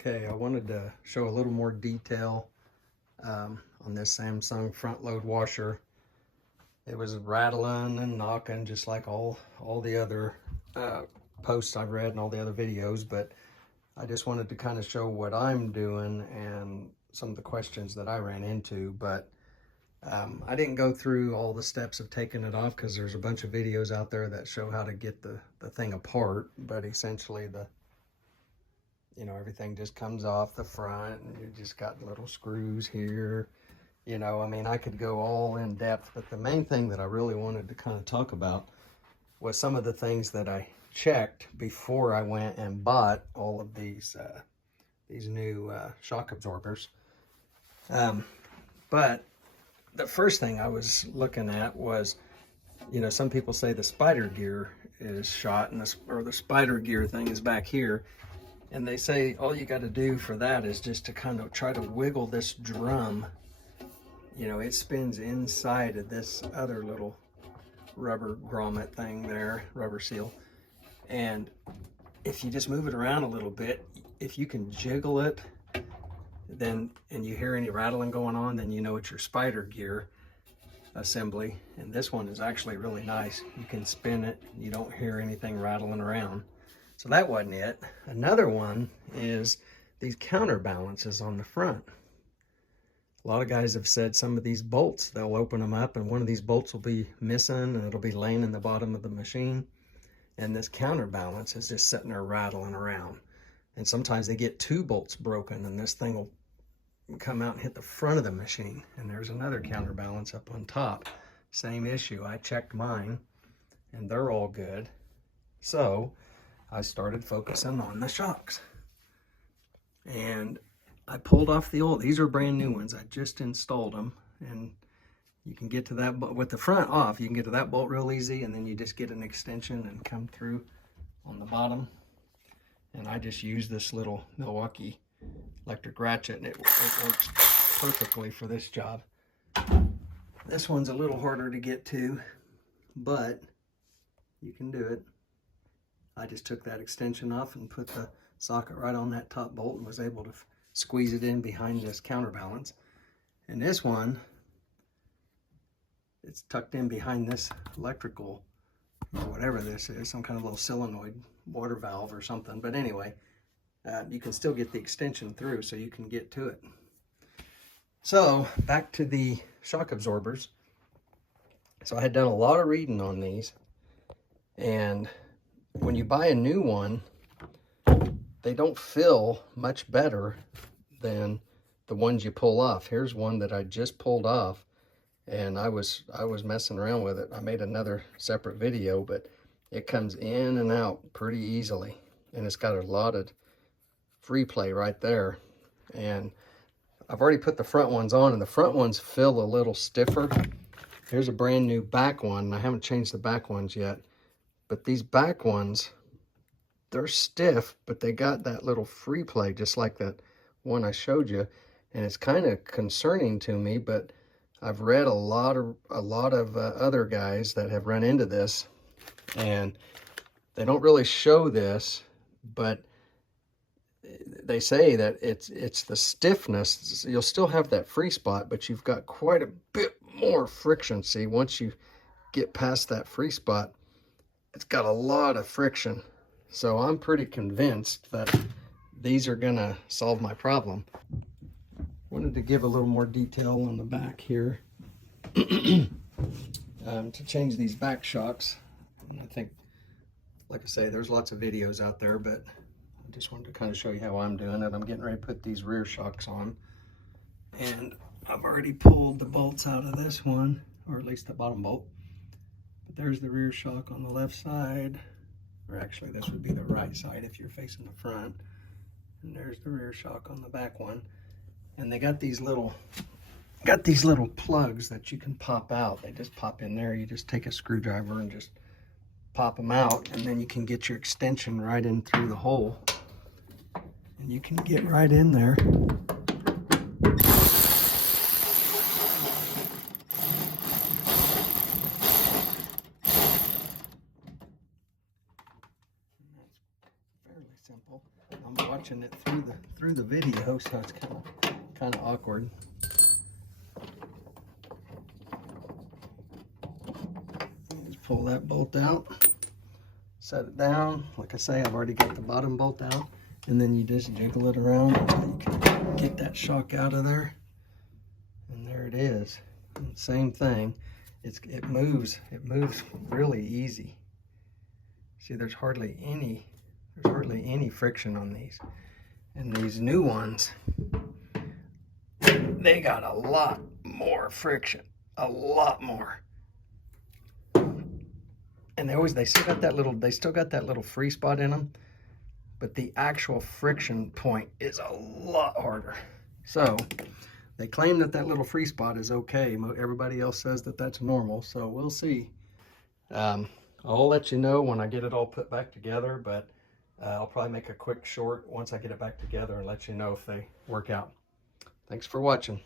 Okay, I wanted to show a little more detail on this Samsung front load washer. It was rattling and knocking just like all the other posts I've read and all the other videos, but I just wanted to kind of show what I'm doing and some of the questions that I ran into. But I didn't go through all the steps of taking it off because there's a bunch of videos out there that show how to get the thing apart. But essentially everything just comes off the front and you just got little screws here. I mean, I could go all in depth, but the main thing that I really wanted to kind of talk about was some of the things that I checked before I went and bought all of these new shock absorbers. But the first thing I was looking at was, some people say the spider gear is shot and the spider gear thing is back here. And they say all you got to do for that is just to kind of try to wiggle this drum. It spins inside of this other little rubber grommet thing there, rubber seal. And if you just move it around a little bit, if you can jiggle it, and you hear any rattling going on, then you know it's your spider gear assembly. And this one is actually really nice. You can spin it, you don't hear anything rattling around. So that wasn't it. Another one is these counterbalances on the front. A lot of guys have said some of these bolts, they'll open them up and one of these bolts will be missing and it'll be laying in the bottom of the machine. And this counterbalance is just sitting there rattling around. And sometimes they get two bolts broken and this thing will come out and hit the front of the machine. And there's another counterbalance up on top. Same issue. I checked mine and they're all good. So I started focusing on the shocks. And I pulled off the old, these are brand new ones. I just installed them, and you can get to that, with the front off, you can get to that bolt real easy, and then you just get an extension and come through on the bottom. And I just use this little Milwaukee electric ratchet, and it works perfectly for this job. This one's a little harder to get to, but you can do it. I just took that extension off and put the socket right on that top bolt and was able to squeeze it in behind this counterbalance. And this one, it's tucked in behind this electrical, or whatever this is, some kind of little solenoid water valve or something. But anyway, you can still get the extension through so you can get to it. So back to the shock absorbers. So I had done a lot of reading on these, and when you buy a new one, they don't feel much better than the ones you pull off. Here's one that I just pulled off, and I was messing around with it. I made another separate video, but it comes in and out pretty easily, and it's got a lot of free play right there. And I've already put the front ones on, and the front ones feel a little stiffer. Here's a brand new back one, and I haven't changed the back ones yet, but these back ones, they're stiff, but they got that little free play just like that one I showed you. And it's kind of concerning to me, but I've read a lot of other guys that have run into this, and they don't really show this, but they say that it's the stiffness. You'll still have that free spot, but you've got quite a bit more friction. See, once you get past that free spot, it's got a lot of friction. So I'm pretty convinced that these are gonna solve my problem. Wanted to give a little more detail on the back here. To change these back shocks. And I think, like I say, there's lots of videos out there, but I just wanted to kind of show you how I'm doing it. I'm getting ready to put these rear shocks on. And I've already pulled the bolts out of this one, or at least the bottom bolt. But there's the rear shock on the left side. Or actually, this would be the right side if you're facing the front. And there's the rear shock on the back one. And they got these little plugs that you can pop out. They just pop in there. You just take a screwdriver and just pop them out, and then you can get your extension right in through the hole. And you can get right in there. simple. I'm watching it through the video, so it's kind of awkward. Just pull that bolt out, set it down. Like I say, I've already got the bottom bolt out, and then you just jiggle it around until you can get that shock out of there. And there it is. And same thing. It moves really easy. See, there's hardly any friction on these. And these new ones, they got a lot more friction, a lot more. And they still got that little free spot in them, but the actual friction point is a lot harder. So they claim that little free spot is okay. Everybody else says that that's normal, so we'll see. I'll let you know when I get it all put back together, but I'll probably make a quick short once I get it back together and let you know if they work out. Thanks for watching.